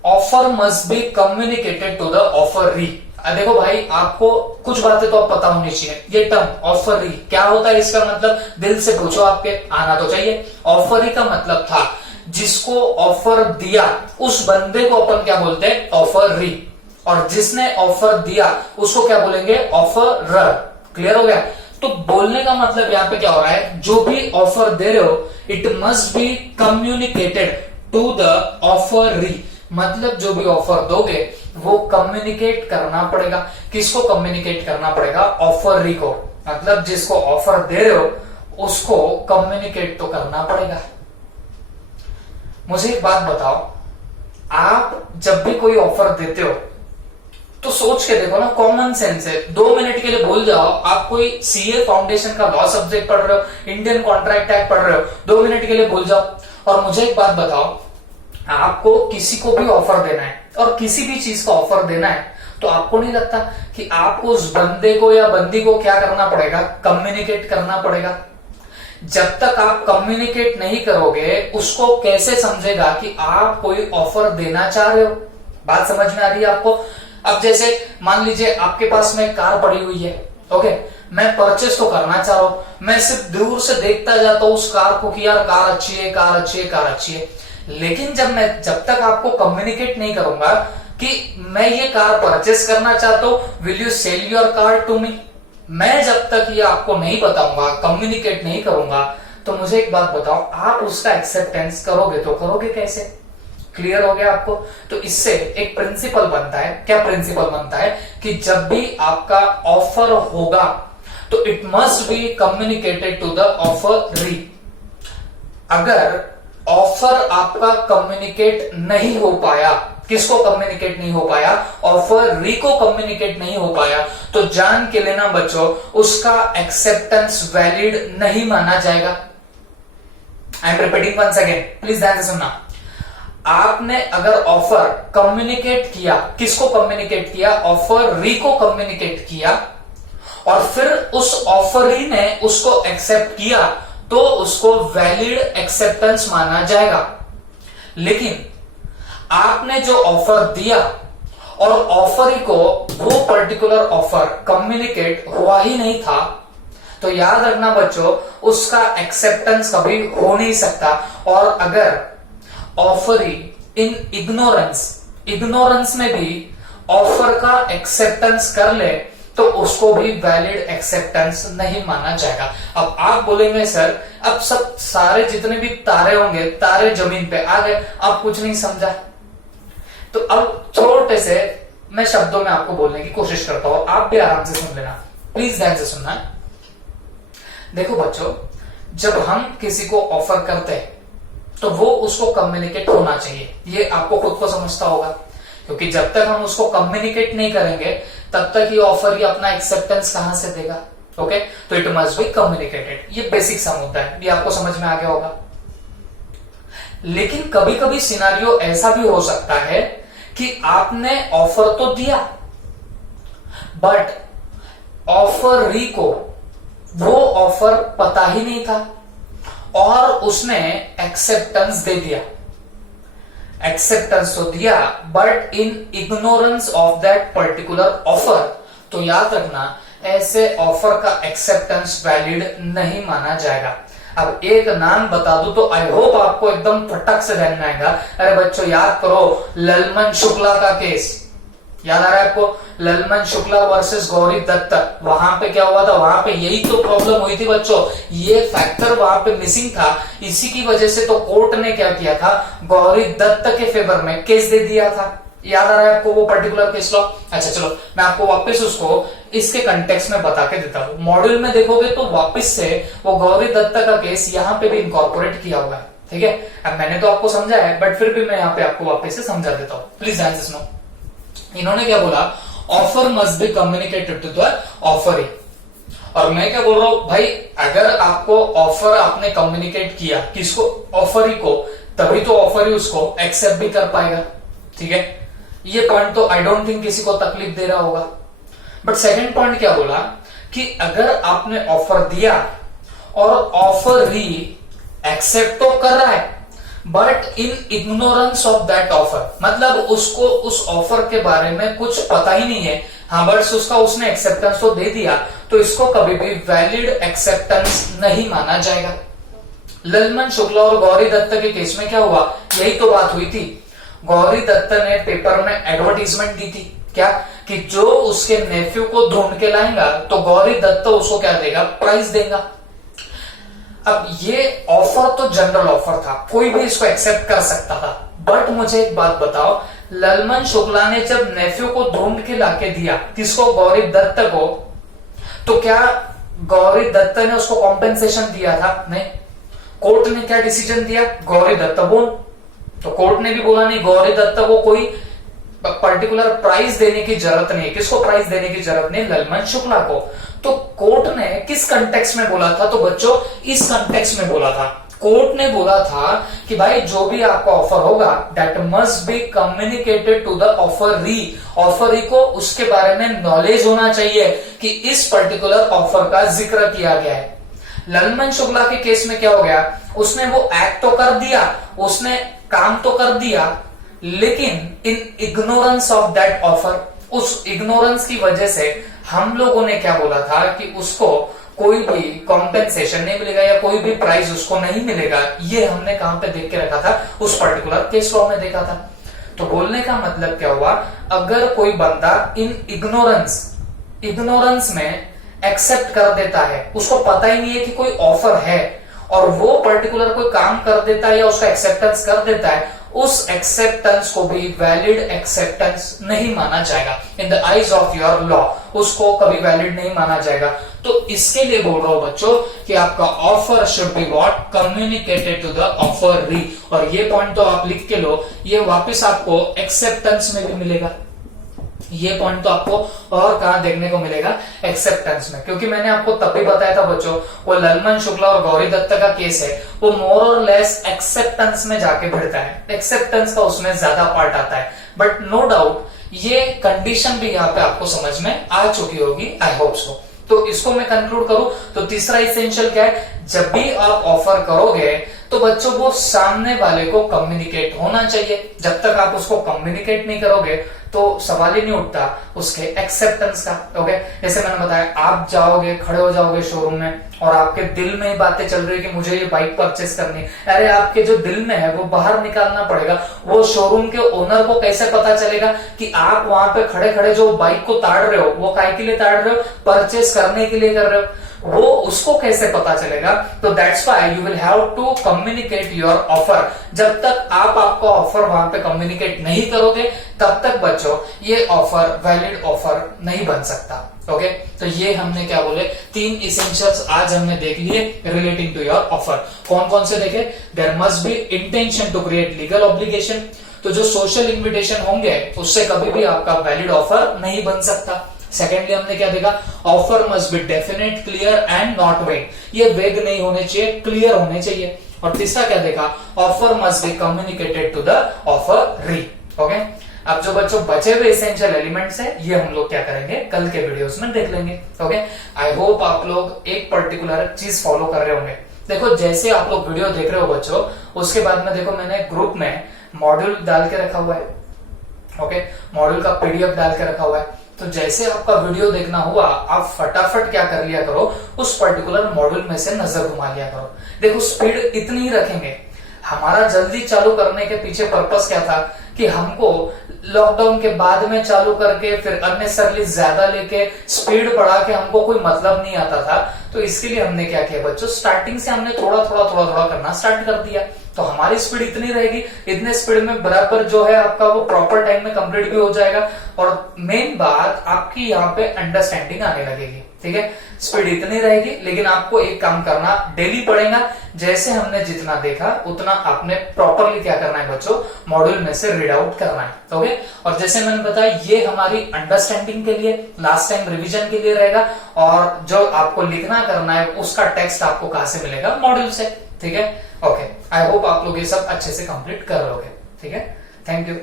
offer must be communicated to the offeree. देखो भाई, आपको कुछ बातें तो अब पता होनी चाहिए। ये टर्म ऑफरी क्या होता है, इसका मतलब दिल से पूछो, आपके आना तो चाहिए। ऑफरी का मतलब था जिसको ऑफर दिया उस बंदे को अपन क्या बोलते हैं, ऑफरी, और जिसने ऑफर दिया उसको क्या बोलेंगे, ऑफरर। क्लियर हो गया? तो बोलने का मतलब यहाँ पे क्या हो रहा है, जो भी ऑफर दे रहे हो it must be communicated to the offeree, मतलब जो भी ऑफर दोगे वो कम्युनिकेट करना पड़ेगा। किसको कम्युनिकेट करना पड़ेगा, ऑफरी को, मतलब जिसको ऑफर दे रहे हो उसको कम्युनिकेट तो करना पड़ेगा। मुझे एक बात बताओ, आप जब भी कोई ऑफर देते हो तो सोच के देखो ना, कॉमन सेंस है, 2 मिनट के लिए भूल जाओ, आप कोई सीए फाउंडेशन का लॉ सब्जेक्ट पढ़ रहे हो, इंडियन कॉन्ट्रैक्ट एक्ट पढ़ रहे हो, 2 मिनट के लिए भूल जाओ। और मुझे एक बात बताओ, आपको किसी को भी ऑफर देना है और किसी भी चीज का ऑफर देना है, तो आपको नहीं लगता कि आपको उस बंदे को या बंदी को क्या करना पड़ेगा, कम्युनिकेट करना पड़ेगा। जब तक आप कम्युनिकेट नहीं करोगे उसको कैसे समझेगा कि आप कोई ऑफर देना चाह रहे हो। बात समझ में आ रही है आपको? अब जैसे मान लीजिए आपके पास में कार पड़ी हुई है, ओके, मैं परचेस तो करना चाह रहा हूं, मैं सिर्फ दूर से देखता जाता हूं उस कार को कि यार कार अच्छी है, कार अच्छी है, कार अच्छी है। लेकिन जब तक आपको कम्युनिकेट नहीं करूंगा कि मैं ये कार परचेस करना चाहता हूं, will you sell your car to me, मैं जब तक ये आपको नहीं बताऊंगा, कम्युनिकेट नहीं करूंगा, तो मुझे एक बात बताओ, आप उसका एक्सेप्टेंस करोगे तो करोगे कैसे? क्लियर हो गया आपको? तो इससे एक प्रिंसिपल बनता है। क्या प्रिंसिपल बनता है? कि जब भी आपका ऑफर होगा तो it must be communicated to the offeree. अगर ऑफर आपका कम्युनिकेट नहीं हो पाया, किसको कम्युनिकेट नहीं हो पाया? ऑफरी को कम्युनिकेट नहीं हो पाया, तो जान के लेना बच्चों, उसका एक्सेप्टेंस वैलिड नहीं माना जाएगा। I am repeating once again, please ध्यान से सुनना। आपने अगर ऑफर कम्युनिकेट किया, किसको कम्युनिकेट किया? ऑफरी को कम्युनिकेट किया, और फिर उस ऑफरी ने उसको एक्सेप्ट किया, तो उसको वैलिड एक्सेप्टेंस माना जाएगा। लेकिन आपने जो ऑफर दिया और ऑफरी को वो पर्टिकुलर ऑफर कम्युनिकेट हुआ ही नहीं था, तो याद रखना बच्चों, उसका एक्सेप्टेंस कभी हो नहीं सकता। और अगर ऑफरी इन इग्नोरेंस में भी ऑफर का एक्सेप्टेंस कर ले, तो उसको भी वैलिड एक्सेप्टेंस नहीं माना जाएगा। अब आप बोलेंगे सर, अब सब सारे जितने भी तारे होंगे, तारे जमीन पे आ गए, अब कुछ नहीं समझा। तो अब छोटे से मैं शब्दों में आपको बोलने की कोशिश करता हूं, आप भी आराम से सुन लेना, प्लीज ध्यान से सुनना। देखो बच्चों, जब हम किसी को ऑफर करते हैं तो वो उसको कम्युनिकेट होना चाहिए, ये आपको खुद को समझता होगा, क्योंकि जब तक हम उसको कम्युनिकेट नहीं करेंगे तब तक ये ऑफर ही अपना एक्सेप्टेंस कहां से देगा? ओके, तो इट मस्ट बी कम्युनिकेटेड। ये बेसिक सा मुद्दा है, ये आपको समझ में आ गया होगा। लेकिन कभी कभी सिनारियो ऐसा भी हो सकता है कि आपने ऑफर तो दिया, बट ऑफरी को वो ऑफर पता ही नहीं था और उसने एक्सेप्टेंस दे दिया। एक्सेप्टेंस तो दिया, but in ignorance of that particular offer. तो याद रखना, ऐसे ऑफर का एक्सेप्टेंस वैलिड नहीं माना जाएगा। अब एक नाम बता दूं तो आई होप आपको एकदम फटक से ध्यान में आएगा। अरे बच्चों याद करो, ललमन शुक्ला का केस याद आ रहा है आपको? ललमन शुक्ला वर्सेस गौरी दत्त, वहां पे क्या हुआ था? वहां पे यही तो प्रॉब्लम हुई थी बच्चों, ये फैक्टर वहां पे मिसिंग था। इसी की वजह से तो कोर्ट ने क्या किया था, गौरी दत्त के फेवर में केस दे दिया था। याद आ रहा है आपको वो पर्टिकुलर केस लॉ? अच्छा चलो, मैं आपको वापस उसको इसके कंटेक्स्ट में बता के देता हूं। मॉड्यूल में देखोगे तो वापस से वो गौरी दत्त का केस यहाँ पे भी इनकॉर्पोरेट किया हुआ है, ठीक है? अब मैंने तो आपको समझा है, बट फिर भी मैं यहाँ पे आपको वापस से समझा देता हूँ, प्लीज ध्यान से सुनो। इन्होंने क्या बोला? Offer must be communicated to the offeree. और मैं क्या बोल रहा हूं भाई, अगर आपको ऑफर आपने कम्युनिकेट किया, किसको? ऑफरी को, तभी तो ऑफरी उसको एक्सेप्ट भी कर पाएगा, ठीक है? ये पॉइंट तो आई डोंट थिंक किसी को तकलीफ दे रहा होगा। बट सेकंड पॉइंट क्या बोला कि अगर आपने ऑफर दिया और ऑफरी एक्सेप्ट तो कर रहा है, but in ignorance of that offer, मतलब उसको उस ऑफर के बारे में कुछ पता ही नहीं है, हाँ बट उसका उसने एक्सेप्टेंस तो दे दिया, तो इसको कभी भी वैलिड एक्सेप्टेंस नहीं माना जाएगा। ललमन शुक्ला और गौरी दत्त के केस में क्या हुआ? यही तो बात हुई थी। गौरी दत्त ने पेपर में एडवर्टीजमेंट दी थी, क्या? कि जो उसके नेफ्यू को ढूंढ के लाएगा तो गौरी दत्त उसको क्या देगा? प्राइज देगा। अब ये ऑफर तो जनरल ऑफर था, कोई भी इसको एक्सेप्ट कर सकता था, बट मुझे एक बात बताओ, ललमन शुक्ला ने जब नेफ्यू को ढूंढ के लाके दिया, किसको? गौरी दत्त को, तो क्या गौरी दत्त ने उसको कॉम्पेंसेशन दिया था? नहीं। कोर्ट ने क्या डिसीजन दिया? गौरी दत्त बोल। तो कोर्ट ने भी बोला नहीं, गौरी दत्त को कोई पर्टिकुलर प्राइज देने की जरूरत नहीं है। किसको प्राइज देने की जरूरत नहीं? ललमन शुक्ला को। तो कोर्ट ने किस कंटेक्स्ट में बोला था? तो बच्चों इस कंटेक्स्ट में बोला था। कोर्ट ने बोला था कि भाई जो भी आपका ऑफर होगा, that must be communicated to the offeree. Offeree को उसके बारे में नॉलेज होना चाहिए कि इस पर्टिकुलर ऑफर का जिक्र किया गया है। ललमन शुक्ला के केस में क्या हो गया? उसने वो एक्ट तो कर दिया, उसने काम तो कर दिया, लेकिन इन इग्नोरेंस ऑफ दैट ऑफर, उस इग्नोरेंस की वजह से हम लोगों ने क्या बोला था कि उसको कोई भी कॉम्पेंसेशन नहीं मिलेगा या कोई भी प्राइज उसको नहीं मिलेगा, ये हमने कहां पे देख के रखा था, उस पर्टिकुलर केस लॉ में देखा था। तो बोलने का मतलब क्या हुआ, अगर कोई बंदा इन इग्नोरेंस में एक्सेप्ट कर देता है, उसको पता ही नहीं है कि कोई ऑफर है, और वो पर्टिकुलर कोई काम कर देता है या उसका एक्सेप्टेंस कर देता है, उस एक्सेप्टेंस को भी वैलिड एक्सेप्टेंस नहीं माना जाएगा in the eyes of your law, उसको कभी वैलिड नहीं माना जाएगा। तो इसके लिए बोल रहा हूं बच्चों कि आपका offer should be what, communicated to the offeree. और ये पॉइंट तो आप लिख के लो, ये वापस आपको एक्सेप्टेंस में भी मिलेगा, ये पॉइंट तो आपको और कहां देखने को मिलेगा, एक्सेप्टेंस में। क्योंकि मैंने आपको तब भी बताया था बच्चों, वो ललमन शुक्ला और गौरी दत्त का केस है, वो मोर और लेस एक्सेप्टेंस में जाके भिड़ता है, एक्सेप्टेंस का उसमें ज्यादा पार्ट आता है। बट नो डाउट ये कंडीशन भी यहाँ पे आपको समझ में आ चुकी होगी, आई होप सो। तो इसको मैं कंक्लूड करूं तो तीसरा इसेंशियल क्या है, जब भी आप ऑफर करोगे तो बच्चों वो सामने वाले को कम्युनिकेट होना चाहिए। जब तक आप उसको कम्युनिकेट नहीं करोगे तो सवाल ही नहीं उठता उसके एक्सेप्टेंस का। ओके, जैसे मैंने बताया, आप जाओगे, खड़े हो जाओगे शोरूम में और आपके दिल में ही बातें चल रही है कि मुझे ये बाइक परचेस करनी है। अरे आपके जो दिल में है वो बाहर निकालना पड़ेगा। वो शोरूम के ओनर को कैसे पता चलेगा कि आप वहां पे खड़े खड़े जो बाइक को ताड़ रहे हो, वो काय के लिए ताड़ रहे हो, परचेस करने के लिए कर रहे हो, वो उसको कैसे पता चलेगा। तो that's why you will have to communicate your offer. जब तक आप आपका ऑफर वहां पे कम्युनिकेट नहीं करोगे तब तक बच्चों ये ऑफर वैलिड ऑफर नहीं बन सकता। ओके, तो ये हमने क्या बोले, 3 इसेंशियल्स आज हमने देख लिए रिलेटिंग टू योर ऑफर। कौन कौन से देखे, there must be intention to create legal obligation, तो जो सोशल इन्विटेशन होंगे उससे कभी भी आपका वैलिड ऑफर नहीं बन सकता। सेकेंडली हमने क्या देखा, offer must be definite, clear and not वेग, ये वेग नहीं होने चाहिए, क्लियर होने चाहिए। और तीसरा क्या देखा, offer must be communicated to the offeree. Okay, अब जो बच्चों बचे हुए एसेंशियल एलिमेंट्स है ये हम लोग क्या करेंगे, कल के वीडियोस में देख लेंगे। ओके, आई होप आप लोग एक पर्टिकुलर चीज फॉलो कर रहे होंगे। देखो जैसे आप लोग वीडियो देख रहे हो बच्चों, उसके बाद में देखो मैंने ग्रुप में मॉड्यूल डाल के रखा हुआ है। ओके, मॉड्यूल का पीडीएफ डाल के रखा हुआ है। तो जैसे आपका वीडियो देखना हुआ, आप फटाफट क्या कर लिया करो, उस पर्टिकुलर मॉड्यूल में से नजर घुमा लिया करो। देखो स्पीड इतनी ही रखेंगे, हमारा जल्दी चालू करने के पीछे पर्पस क्या था कि हमको लॉकडाउन के बाद में चालू करके फिर अननेसेसरली ज्यादा लेके स्पीड बढ़ा के हमको कोई मतलब नहीं आता था। तो इसके लिए हमने क्या किया बच्चों, स्टार्टिंग से हमने थोड़ा थोड़ा करना स्टार्ट कर दिया। तो हमारी स्पीड इतनी रहेगी, इतने स्पीड में बराबर जो है आपका वो प्रॉपर टाइम में कंप्लीट भी हो जाएगा। और मेन बात आपकी यहाँ पे अंडरस्टैंडिंग आने लगेगी। ठीक है, स्पीड इतनी रहेगी, लेकिन आपको एक काम करना डेली पड़ेगा। जैसे हमने जितना देखा उतना आपने प्रॉपरली क्या करना है बच्चों, मॉड्यूल में से रीड आउट करना है। ओके, और जैसे मैंने बताया ये हमारी अंडरस्टैंडिंग के लिए, लास्ट टाइम रिवीजन के लिए रहेगा। और जो आपको लिखना करना है उसका टेक्स्ट आपको कहां से मिलेगा, मॉड्यूल से। ठीक है, ओके, आई होप आप लोग ये सब अच्छे से कंप्लीट कर लोगे। ठीक है, थैंक यू।